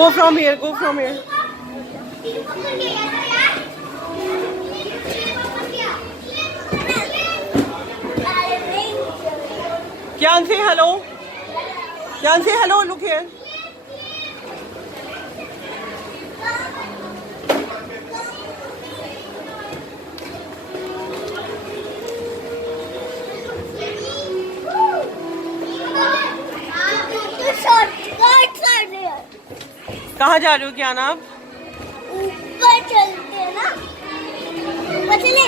Go from here. Go from here. Keian, say hello. Keian, say hello. Look here. कहाँ जा रहे हो क्या ना? ऊपर चलते हैं ना, ऊपर चले।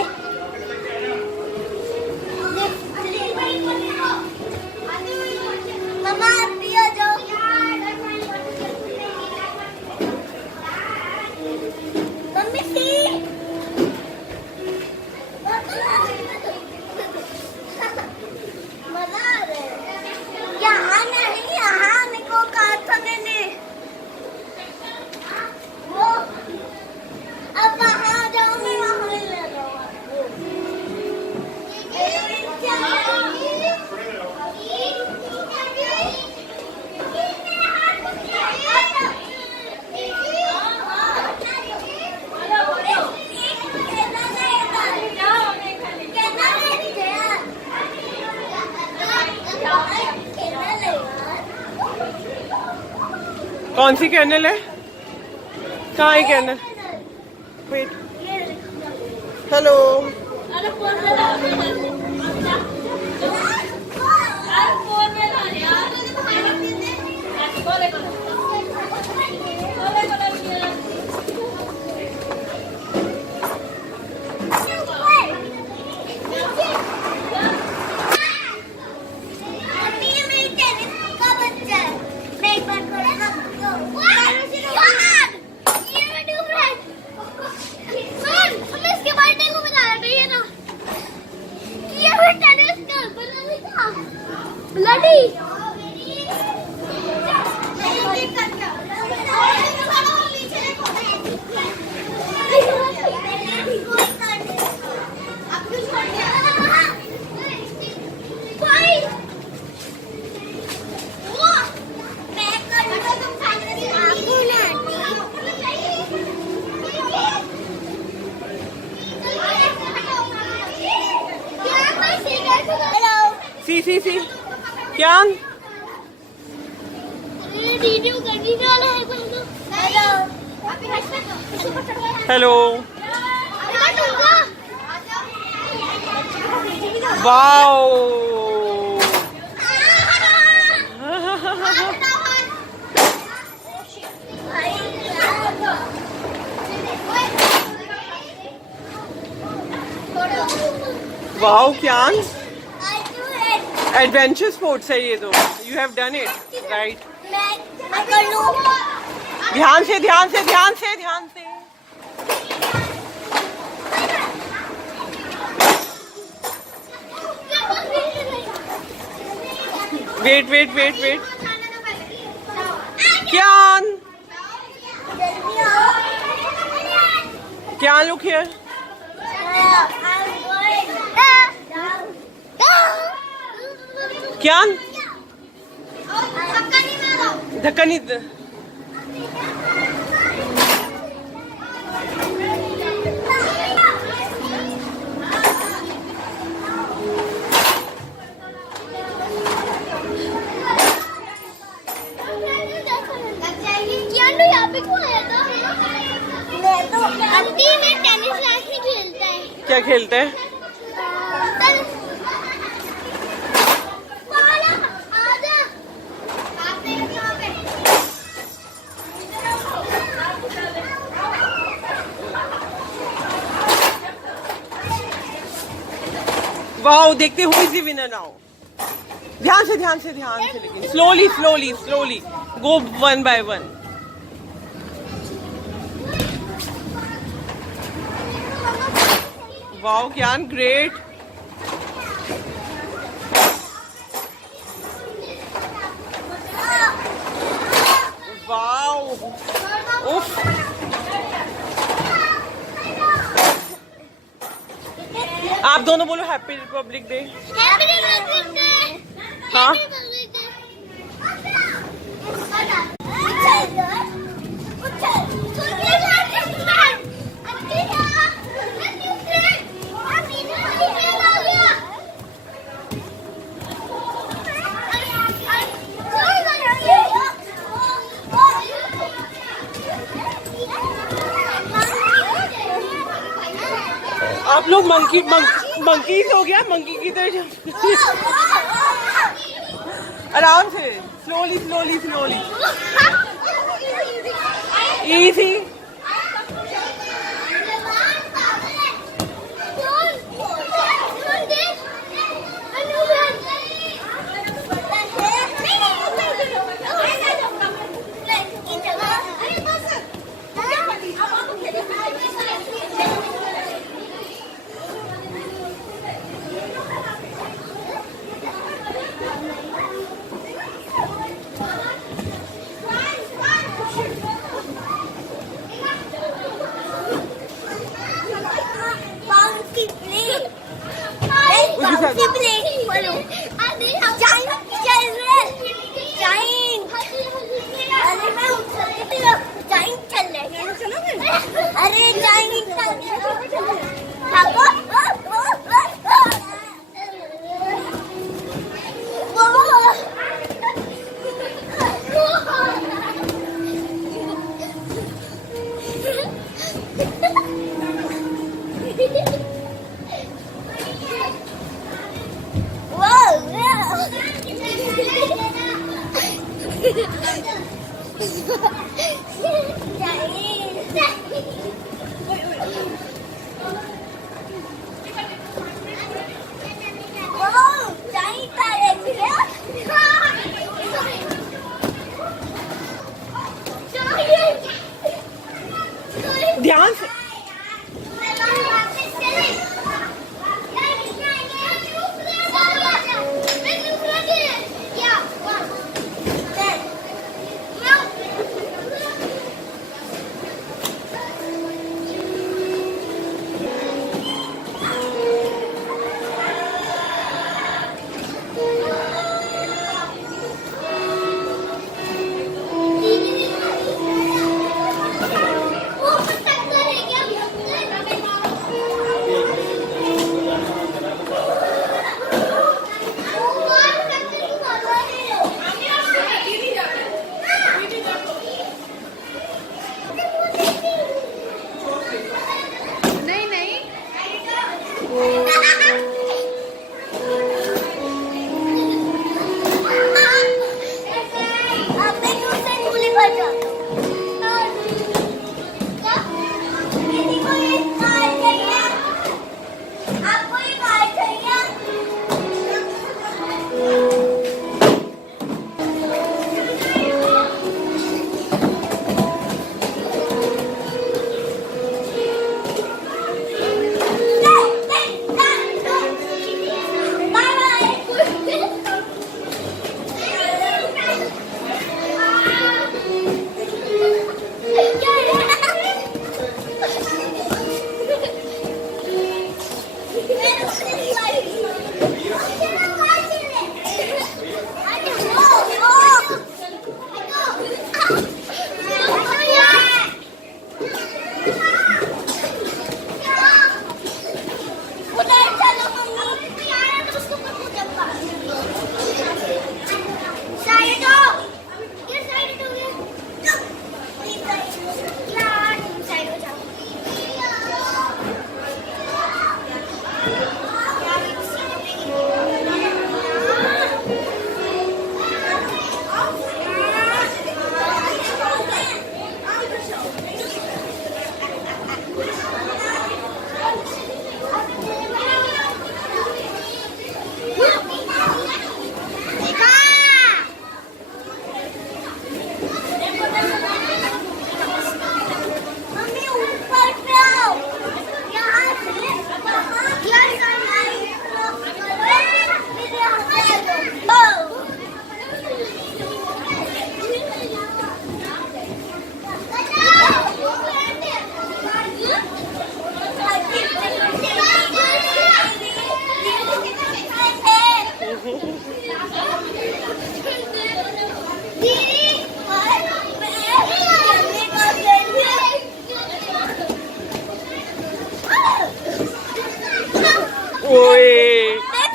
मम्मा आप भी आ जाओ। मम्मी सी मजा आ रहा है। यहाँ नहीं, यहाँ मेरे को कारखाने अब वहाँ जाओ, मैं वहाँ ले जाऊँगा। कौन सी कैनल है? कहाँ है कैनल? वेट। हेलो। सी क्या? Hello. Wow wow Keian, adventure sports है ये तो। You have done it right. ध्यान से ध्यान से ध्यान से ध्यान से। Wait wait wait wait Keian, Keian look here। Keian, धक्का नहीं दे। क्या खेलते हैं? वाओ, देखते हुए इजी विनर नाउ। ध्यान से ध्यान से ध्यान से, लेकिन slowly slowly slowly go one by one. Wow Keian, great. Wow उफ। आप दोनों बोलो हैप्पी रिपब्लिक डे। हाँ आप लोग मंकीज हो गया, मंकी की तरह आराम से, स्लोली स्लोली स्लोली, इजी। अरे ध्यान से।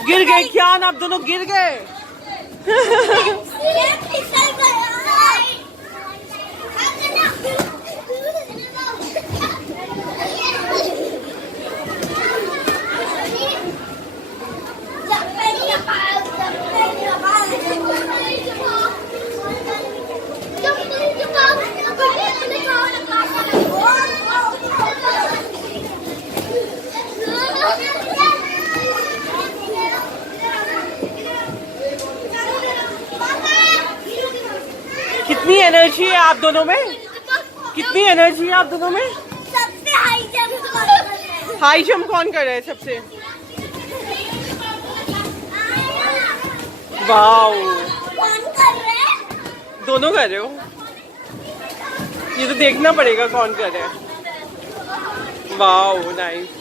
गिर गए क्या आप दोनों गिर गए कितनी एनर्जी है आप दोनों में कितनी एनर्जी है आप दोनों में सबसे हाई जंप हाई जंप कौन कर रहा है सबसे वाओ कौन कर रहे हैं? दोनों कर रहे हो ये तो देखना पड़ेगा कौन कर रहा है वाओ नाइस